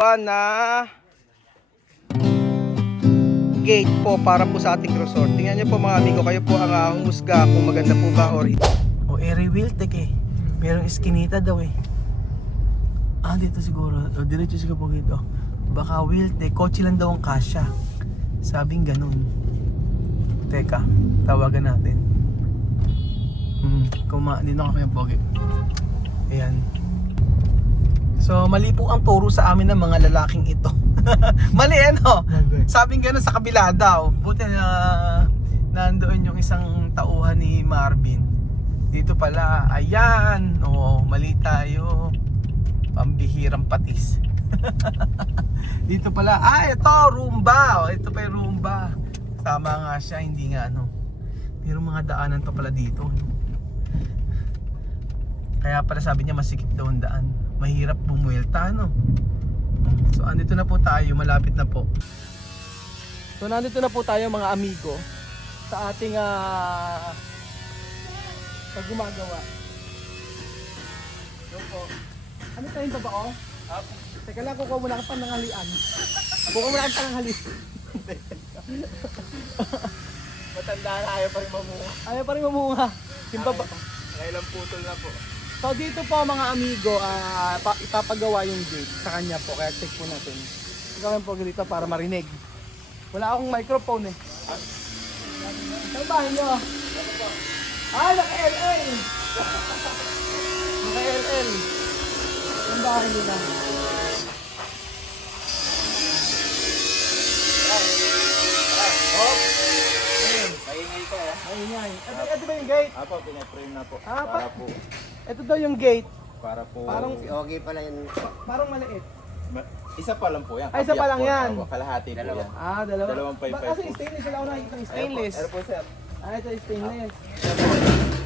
Na gate po para po sa ating resort. Tingnan niyo po mga amigo, kayo po ang humusga kung maganda po ba or hindi. O area Wiltec eh. Merong eskinita daw eh. Dito siguro. O diretso siguro po dito. Baka Wiltec, kotse lang daw ang kasya. Sabing ganun. Teka, tawagan natin. Dito na kami ang pogi. Ayan. So mali po ang turo sa amin ng mga lalaking ito. Mali no? Sabing gano'n sa kabila daw. Buti na nandoon yung isang tauhan ni Marvin. Dito pala, ayan. Oo, mali tayo. Pambihirang patis. Dito pala, ito Rumba. Ito pa yung Rumba. Tama nga siya, hindi nga ano. Pero mga daanan to pala dito. Kaya pala sabi niya masikip daw ang daan. Mahirap bumuelta no. So andito na po tayo, malapit na po. So nandito na po tayo mga amigo sa ating paggumagawa. So po. Ano tayong babao? Teka lang, kukuha muna ka pananghalian. Kukuha muna ka pananghalian. Matanda na, ayaw pa rin mamunga. Ayaw pa rin mamunga. Yung baba. Kailang putol na po. So dito po mga amigo, ipapagawa yung gate sa kanya po, kaya check po natin. Gawin po dito para marinig. Wala akong microphone eh. Saan bahay nyo? Naka-LL! Naka-LL. Saan bahay nyo na? Maingay ko Maingay. Ito ba yung gate? Apo, pinaprame na po. Para po. Ito daw yung gate. Para po. Parang Okay pala yun. Parang maliit. Isa pa lang po yan. Isa pa lang yan. Opo, kalahati po yan. Dalawa. Dalawang 5-5 Kasi po. stainless, wala ko nakikita ng stainless. Ano po sir? Ito yung stainless.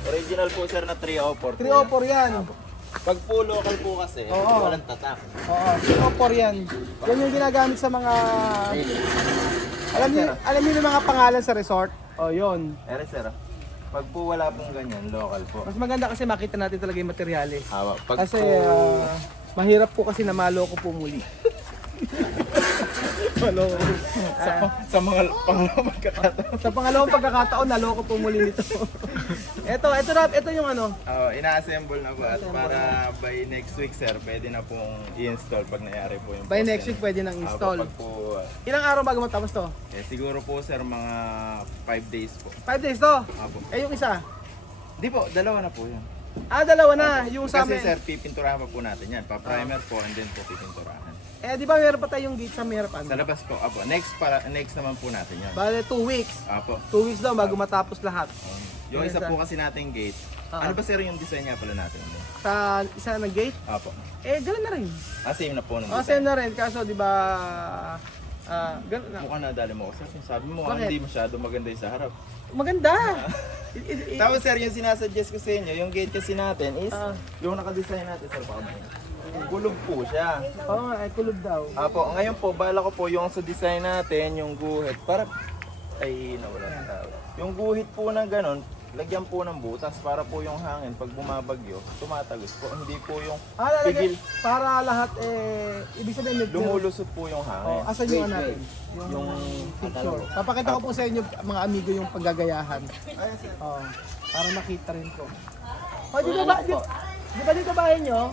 Original po sir na 304. 304 yan. Pag po local po kasi, Oo. walang tatak. Oo, 304 yan. Yan yung ginagamit sa mga... Alam niyo yung mga pangalan sa resort? Yun. Sir, pag po wala pong ganyan, local po. Mas maganda kasi makita natin talaga yung materyales. Pag Kasi po... mahirap po kasi na maloko po muli. Maloko. sa mga pangalawang magkakataon. Sa pangalawang pagkakataon, naloko po muli nito. ito yung ano. Ina-assemble na po at para by next week sir, pwede na pong i-install pag nangyari po yung By poste next week na- pwede nang install. Pag po, Ilang araw bago matapos to? siguro po sir mga 5 days po. 5 days to? Apo. Yung isa? Di po, dalawa na po yan. Dalawa na. Yung sa Kasi amin. sir, pipinturahan pa po natin yan. Pa-primer po and then po pipinturahan. Di ba meron pa tayong gate sa harapan? Sa labas po, apo. Next naman po natin yan. Bale, 2 weeks. Apo. 2 weeks daw bago matapos lahat. Yung isa po kasi nating gate. Ano ba sir yung design nga pala natin? Sa isa ng gate, Apo. ganun na rin. Same na po ng Same design. na rin. Kaso, di ba, ganun na. Mukhang nadali mo ko sir. Sabi mo, Bakit? hindi masyado maganda yung sa harap. Maganda. Tapos sir, yung sinasuggest ko sa inyo, yung gate kasi natin is, yung nakadesign natin sir, kulog po siya. Oo nga, ay kulog daw. Apo, ngayon po, bala ko po yung sa design natin, yung guhit, para, nawala na tao. Yung guhit po na ganun, lagyan po ng butas para po yung hangin, pag bumabagyo, tumatagos po. Hindi po yung pigil, Para lahat, ibig sabihin, lumulusot po yung hangin. asan yung natin? Yung Picture. Papakita ko po sa inyo, mga amigo, yung paggagayahan. Para makita rin ko. Di ba dito bahay nyo?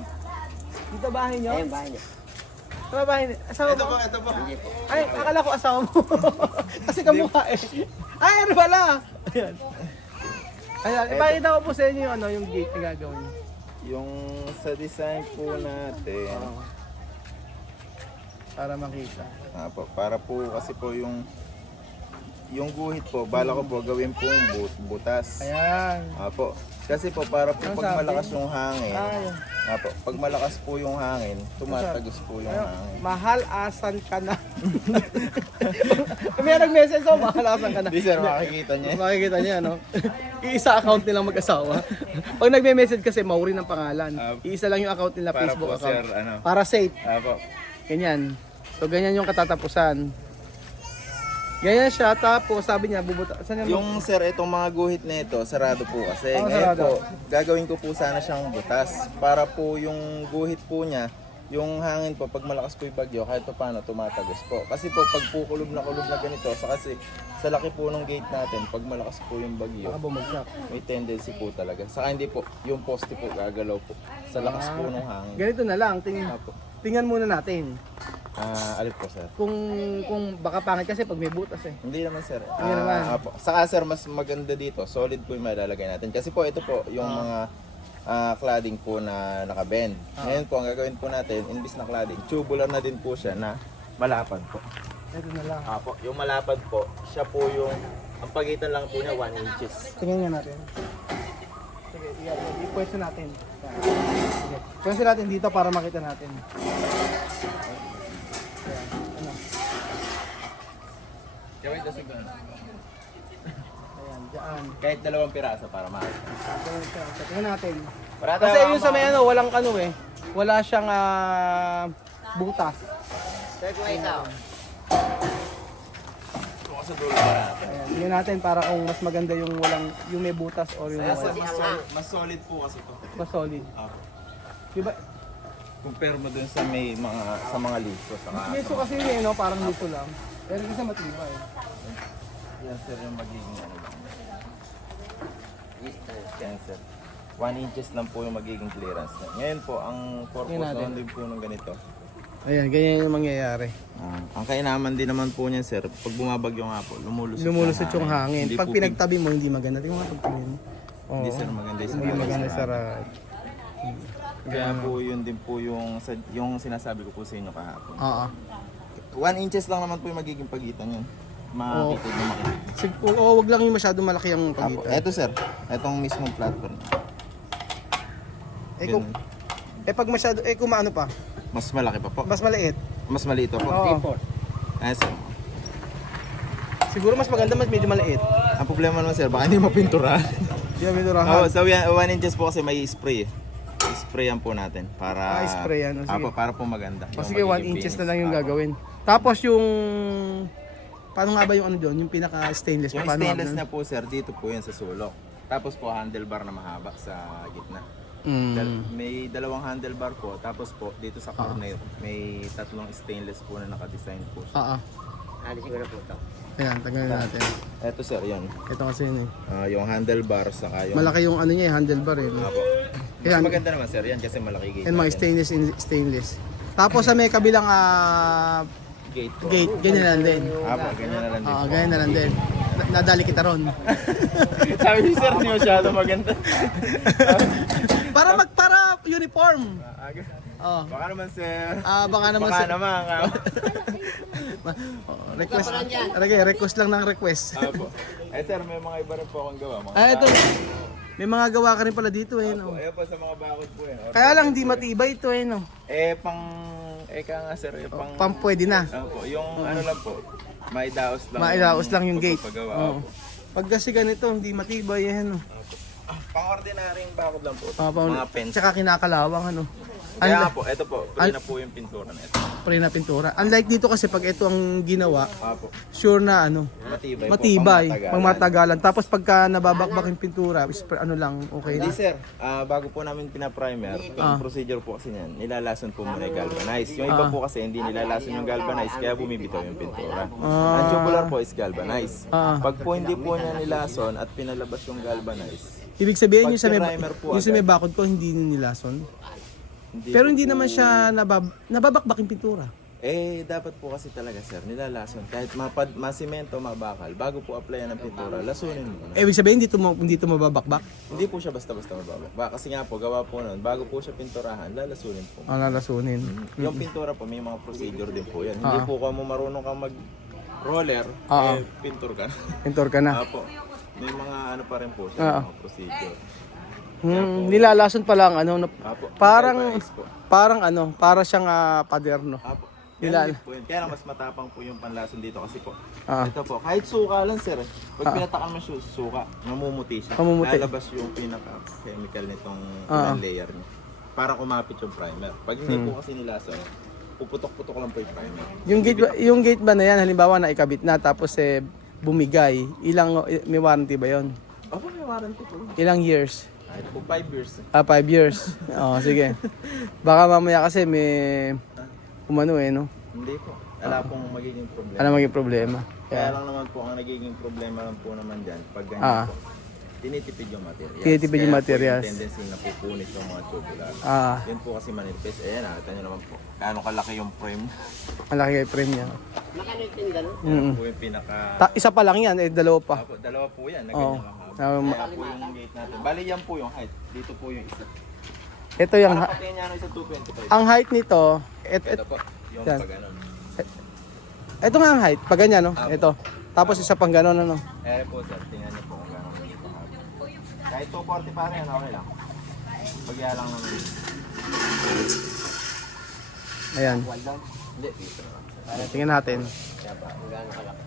Dito bahay nyo? Ayun, bahay niya. Ito ba bahay nyo? Asawa ito mo? po, ito po. Hindi po. Ay, akala ko asawa mo. Kasi kamukha eh. Ano pala? Ayan. Ayan, ipakita ko po sa inyo yung gate na gagawin. Yung sa design po natin, Para makita. Apo, para po kasi po yung guhit po, bala ko po gawin pong butas. Ayan. Apo, kasi po para po Ano pag sabi? malakas yung hangin, Ay, apo, pag malakas po yung hangin, tumatagos po yung hangin. mahal, asan ka na? May nag-message ako, mahal, asan ka na? Hindi sir, makikita niya. Makikita niya, no? Iisa account nilang mag-asawa. Pag nagme-message kasi, Mauri ng pangalan. Iisa lang yung account nila, Para Facebook po account. sir, Para safe. Apo, Ganyan. So, ganyan yung katatapusan. Ganyan siya, tapos sabi niya, saan niya yung sir, itong mga guhit na ito, sarado po kasi. Oo, Ngayon sarado. po, gagawin ko po sana siyang butas para po yung guhit po niya, yung hangin po, pag malakas po yung bagyo, kahit pa paano tumatagos po. Kasi po, pag po kulob na ganito, kasi sa laki po ng gate natin, pag malakas po yung bagyo, Baka bumagsak. may tendency po talaga. Saka hindi po, yung poste po gagalaw po. Sa lakas po ng hangin. Ganito na lang, Apo. tingnan muna natin. Alip po sir. Kung baka pangit kasi pag may butas eh. Hindi naman sir. Hindi naman. Apo. Saka sir, mas maganda dito, solid po yung malalagay natin. Kasi po, ito po, yung mga cladding po na nakabend. Ngayon po, ang gagawin po natin, imbis na cladding, tubular na din po siya na malapad po. Ito na lang. Apo, yung malapad po, siya po yung, ang pagitan lang po niya 1 inches. Tingnan nga natin. Sige, i-pwesto natin. Sige. Pwesto natin dito para makita natin. Ayan. Ano? Gawin ito siguro. Ayan, dyan. Kahit 2 piraso para makita. Tingnan natin. Para Kasi yung sa may ano, walang ano eh. Wala siyang butas. Sa dulo para natin. Ayan, tingnan natin para kung mas maganda yung yung may butas or yung Kaya sir, mas solid po kasi ito. mas solid. Apo. Diba? Compare mo dun sa may mga liso. Yeso kasi yun eh, no? Parang dito lang. Pero kasi matibay. Yan sir yung magiging ano lang. Yan sir. 1 inches lang po yung magiging clearance na. Ngayon po, ang purpose Tingnan natin. naman din po ng ganito. Ayan, ganyan yung mangyayari. Ang kainaman din naman po niyan sir, pag bumabagyo nga po, lumulusot Yung hangin. Hindi Pag po pinagtabi mo, hindi maganda. Tingnan mo nga pagtabi mo. Oo. Hindi sir maganda yung Hindi maganda sa Kaya po yun din po yung sinasabi ko po sa inyo kahapon. Oo. 1 inches lang naman po yung magiging pagitan yun. Makikita na makikita. Oo, wag lang yung masyado malaki ang Apo, pagitan. eto sir, etong mismong platform. Kung pag masyado, kung maano pa, Mas malaki pa po. mas maliit. Mas maliit pa po. Oo. Ayan sir. Siguro mas maganda mas medyo maliit. Ang problema naman sir, baka hindi mapintura. Hindi mo ito Oo, so 1 inches po kasi may spray. Sprayan po natin para sprayan. Sige. Apo, para po maganda. O Yung sige, 1 magiging inches na finish. lang yung Apo. gagawin. Tapos yung, paano nga ba yung ano doon? Yung pinaka stainless. Yung paano nga stainless ba na po sir, dito po yan sa sulok. Tapos po handlebar na mahaba sa gitna. May 2 handlebar po, tapos po dito sa corner may 3 stainless po na naka-design po siya. Alisin ko na po ito. Ayan, tanggalin natin. Eto sir, yan. Ito kasi yun eh. Yung handlebar saka yung... Malaki yung ano niya eh, handlebar eh. No? Apo. Mas Ayan. maganda naman sir, yan kasi malaki gate. And mga stainless. Tapos sa may kabilang Gate po. gate, ganyan na lang din. Apo, ganyan na lang din Oo, po. ganyan na lang din. Nadali kita ron. Sabi ni sir, hindi masyado maganda. para uniform. Oh. Baka naman sir. Baka naman Baka sir. naman. Request. Request lang ng request. Apo. Eh sir, may mga iba rin po akong gawa. Mga Ito. May mga gawa ka rin pala dito eh, no? Ayan po sa mga bakod po yan. Kaya lang hindi matibay ito eh, no? Eka nga sir, Pang pwede na. Opo, yung ano lang po, maidaos lang. Maidaos lang yung gate. pagpapagawa. Oo. Pag kasi ganito, hindi matibay eh, no? Pang-ordinaryong bakod lang po. Mga Mga pens. Tsaka kinakalawang, ano? Kaya nga po, ito po, pwede na po yung pintura na ito. Pre na pintura. Unlike dito kasi pag ito ang ginawa, Apo, sure na ano, matibay po, pang matagalan. Tapos pagka nababakbak yung pintura, ano lang, okay Hindi na. sir, bago po namin pina-primer, yung procedure po kasi niyan, nilalason po muna yung galvanize. Yung iba po kasi hindi nilalason yung galvanize, kaya bumibitaw yung pintura. Ang tubular po is galvanize. Pag po hindi po niya nilason at pinalabas yung galvanize, Ibig sabihin Pag yung sa may, primer po yung sa may agad. bakod ko hindi nilason. Pero hindi naman siya nababakbak yung pintura. dapat po kasi talaga sir, nilalason. Kahit masimento, mabakal, bago po applyan ng pintura, lasunin mo na. Ibig sabihin hindi to mababakbak. Hindi po siya basta-basta mababak. Kasi nga po, gawa po nun, bago po siya pinturahan, lalasunin po. Ang lalasunin. Yung pintura po, may mga procedure din po yan. Hindi po kung marunong kang mag-roller, pintur ka na. Pintor ka na. Apo. May mga ano pa rin po siya, mga procedure. Nilalason pa lang ano, Apo. parang Galvanize po. para siyang pader no. Apo. Nilal- Yan din po yun. Kaya lang mas matapang po yung panlason dito kasi po. Ah. Ito po, kahit suka lang sir. Pag pinatakan mo yung suka, mamumuti siya. Mamumuti. Lalabas yung pinaka-chemical nitong unang layer niya. Para kumapit yung primer. Pag hindi po kasi nilason, puputok-putok lang po yung primer. Yung gate ba na yan halimbawa na ikabit na tapos bumigay, may warranty ba 'yon? Opo, may warranty po. Ilang years? Kahit po 5 years. 5 years. Oo, sige. Baka mamaya kasi may umano no? Hindi po. Wala pong magiging problema. Ano maging problema? Kaya lang naman po, ang nagiging problema lang po naman dyan, pag ganyan Ah. po, tinitipid yung materials. Tinitipid yung materials. Kaya po yung tendency na pupunit yung mga tubular. Ah, Yun po kasi manipis. Ayan, nakita nyo naman po. Kano kalaki yung frame. malaki kay frame niya. Yan po yung pinaka... Isa pa lang yan, dalawa pa. Apo, dalawa po yan, na Oo. ganyan kahaba. Kaya po yung gate natin. Bali yan po yung height. Dito po yung isa. Ito yung, Para pati niya ano isa 225. ang height nito, Ito po, yung Yan. pag ano. ito nga ang height, pag ganyan, no? Ito. Tapos isa pang gano'n, ano? Eh po sir, tingnan niyo po kung gano'n yung kahaba. Kahit 240 pa rin, okay lang. Pagya lang naman. Ayan. Hindi, dito na lang. Tingnan natin. Kaya pa, kung gano'n kalaki.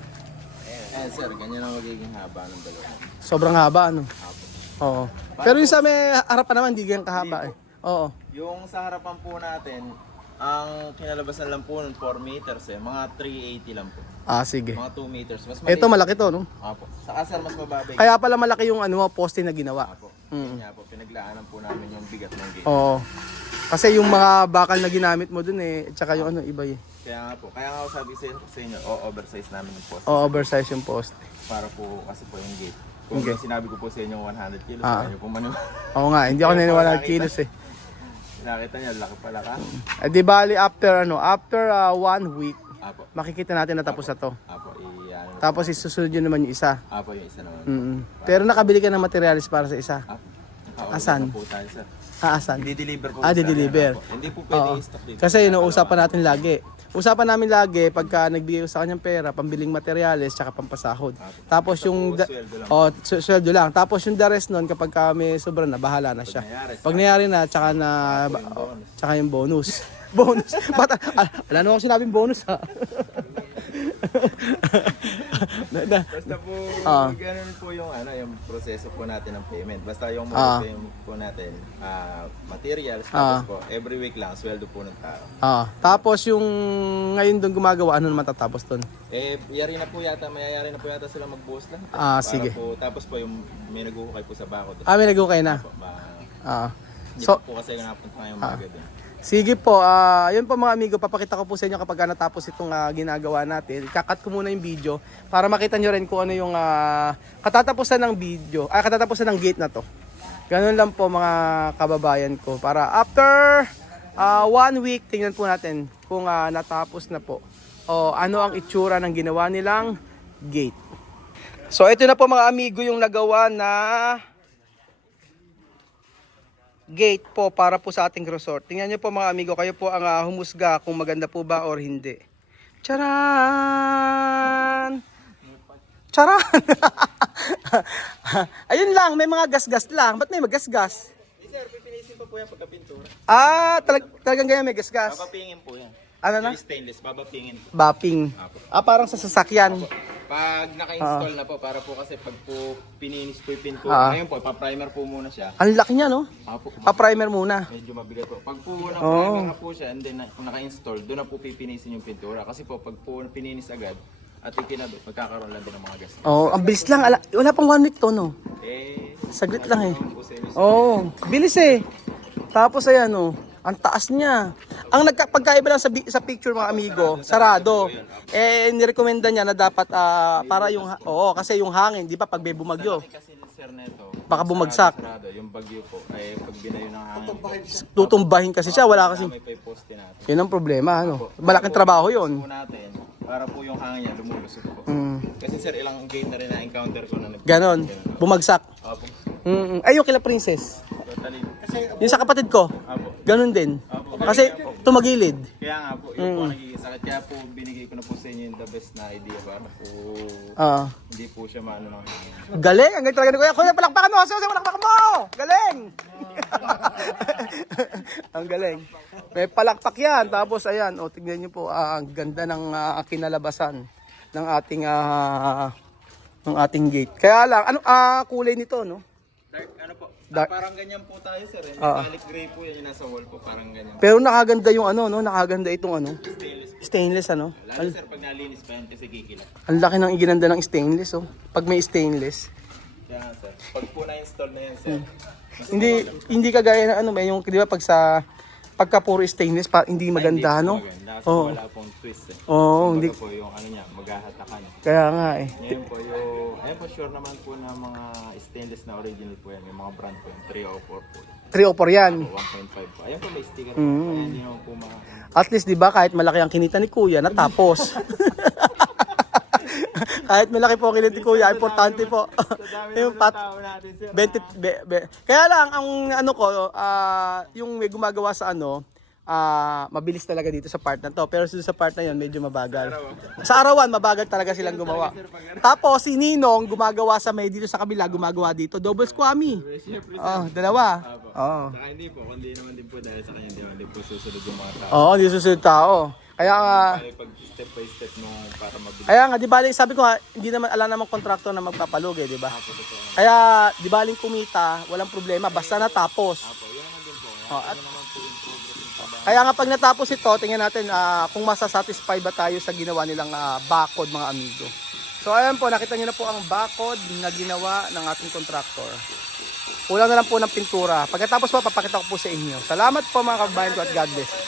Eh sir, ganyan ang magiging haba ng dalawa. Sobrang haba, ano? Apo. Oo. Pero yung sa may harapan naman, hindi ganyan kahaba, eh. Oo. Yung sa harapan po natin, ang kinalabasan lang po nun 4 meters eh. Mga 380 lang po. Ah, sige. Mga 2 meters. Mas Ito malaki to, no? Apo. Sa kasar mas mababay. Kaya pala malaki yung ano, poste na ginawa. Apo. Mm. Kaya po, pinaglaanan po namin yung bigat ng gate. Oo. Kasi yung mga bakal na ginamit mo dun eh, tsaka yung ano, iba eh. Kaya nga po, kaya nga ako sabi sa inyo, oversize namin yung post. Oo, oversize yung poste. Para po, kasi po yung gate. Kung Okay. sinabi ko po sa inyo 100 kilos, Ah. kaya nyo po maniwala. Oo nga, hindi ako naniniwala ng kilos eh. Nakita niya, laki pala ka. Di bali after 1 week, Apo. makikita natin na tapos na to. Apo, i-ano. Tapos isusunod yun naman yung isa. Apo, yung isa naman. Mm. Pero nakabili ka ng materials para sa isa. Apo. Asan? Po tayo, sir. Aasan? I-deliver po. Ah, sa di-deliver. amin, apo. Hindi po pwede Oo. i-stock dito. Kasi yun, usapan natin lagi. Usapan namin lagi pagka nagbigay ko sa kanyang pera, pambiling materyales, tsaka pampasahod. Tapos yung sweldo lang. sweldo lang. Tapos yung the rest nun, kapag kami sobra na, bahala na siya. Pag nangyari na, tsaka na, tsaka yung bonus. Bonus. Wala naman ako sinabing bonus ha. Basta po, ganun po yung ano, yung proseso po natin ng payment. Basta yung payment po natin, materials, tapos po, every week lang, sweldo po ng tao. Tapos yung ngayon doon gumagawa, ano naman tatapos doon? Eh, mayayari na po yata sila magbuhos lang. Sige. Po, tapos po yung may naguhukay po sa bako. May nag-okay na. Hindi So, po kasi napunta ngayong mga gabi. sige po, yun po mga amigo, papakita ko po sa inyo kapag natapos itong ginagawa natin. Ikakat ko muna yung video para makita nyo rin kung ano yung katatapusan ng video, katatapusan ng gate na to. Ganun lang po mga kababayan ko. Para after 1 week, tingnan po natin kung natapos na po. O ano ang itsura ng ginawa nilang gate. So ito na po mga amigo yung nagawa na gate po para po sa ating resort. Tingnan nyo po mga amigo, kayo po ang humusga kung maganda po ba or hindi. Charan! Charan! Ayun lang, may mga gas-gas lang. Ba't may magasgas? Sir, pipinisin pa po yan pagka-pintura. Talagang ganyan may gas-gas. Babapingin po yan. Ano na? Yung stainless, babapingin po. Bapping. Parang sa sasakyan. Pag naka-install na po, para po kasi pag po pininis po yung pintura, ngayon po, pa-primer po muna siya. Ang laki niya, no? Apo, Pa-primer muna. medyo mabigat po. Pag po naka-primer na po siya, and then kung naka-install, doon na po pipinisin yung pintura. Kasi po, pag po pininis agad, at ikinabit, magkakaroon lang din ng mga gas. Ang bilis lang. Wala pang 1 week to, no? Saglit lang eh. Bilis eh. Tapos ayan, ang taas niya. Ang pagkaiba lang sa picture mga amigo, sarado. Nirekomenda niya na dapat para yung kasi yung hangin, di ba pag may bumagyo, Kasi sir neto, baka bumagsak. sarado, yung bagyo po, ay pag binayo ng hangin, Tutumbahin kasi siya, wala kasi. may pa yung poste natin. Yun ang problema, Malaking trabaho yun. Po natin, para po yung hangin niya lumulusot po. Mm. Kasi sir, ilang gate na rin na-encounter ko na Ganon, bumagsak. Apo. Ay, yung kila princess. Totally. Yung sa kapatid ko, Apo. ganon din. Kasi tumagilid. Kaya nga po, yung po nagiging sakit. Kaya po, binigay ko na po sa inyo yung the best na idea para po hindi po siya maano ng hangin. Galing, ang galing talaga ni Kuya. Kuya, palakpakan mo! Susi, palakpakan mo! Galing! Ang galing. May palakpak yan. Tapos ayan, tignan nyo po, ang ganda ng kinalabasan ng ating gate. Kaya lang, kulay nito, no? Dark, ano po? Dark. Parang ganyan po tayo sir. Metallic gray po yan yung nasa wall po. Parang ganyan. Pero nakaganda yung nakaganda itong Stainless. stainless, Lalo sir, pag nalinis pa yan kasi kikilap. Ang laki ng iginanda ng stainless, Pag may stainless. Kaya nga sir, pag po na-install na yan sir, Hindi kagaya ng ano, may yung 'di ba pag sa pagka puro stainless pa hindi maganda, no? Kasi Oo. wala pong twist eh. Oo, hindi. Kumbaga po yung ano niya, maghahatakan. Kaya nga eh. Ngayon po yung, ayun po sure naman po na mga stainless na original po yan. Yung mga brand po yan, 304 po. 304 yan. 1.5 po. Ayun po may sticker po. Mm. Kaya hindi naman po mga... At least 'di ba kahit malaki ang kinita ni Kuya natapos. Kahit malaki po ang kinita ni Kuya, importante po. Yung pat tao natin sir. 20 kaya lang ang ano ko yung may gumagawa sa ano mabilis talaga dito sa part na to, pero sa part na yon medyo mabagal. Sa arawan mabagal talaga silang gumawa. Tapos si Ninong gumagawa sa may dito sa kabila, gumagawa dito double squammy. Dalawa. Saka hindi po, kundi naman din po dahil sa kanya hindi naman din po susunod yung mga tao. Hindi susunod tao. Kaya nga Pag step by step nung para mabilis. Kaya nga, di bali, sabi ko nga, hindi naman, alam namang kontraktor na magpapalug di ba? Kaya, di baling kumita, walang problema, basta natapos. Apo, yun naman din po. At, Naman po yung progress ng trabaho. kaya nga, pag natapos ito, tingnan natin kung masasatisfy ba tayo sa ginawa nilang bakod, mga amigo. So, ayan po, nakita niyo na po ang bakod na ginawa ng ating kontraktor. Kulang na lang po ng pintura. Pagkatapos po, papakita ko po sa inyo. Salamat po mga kabayan ko at God bless.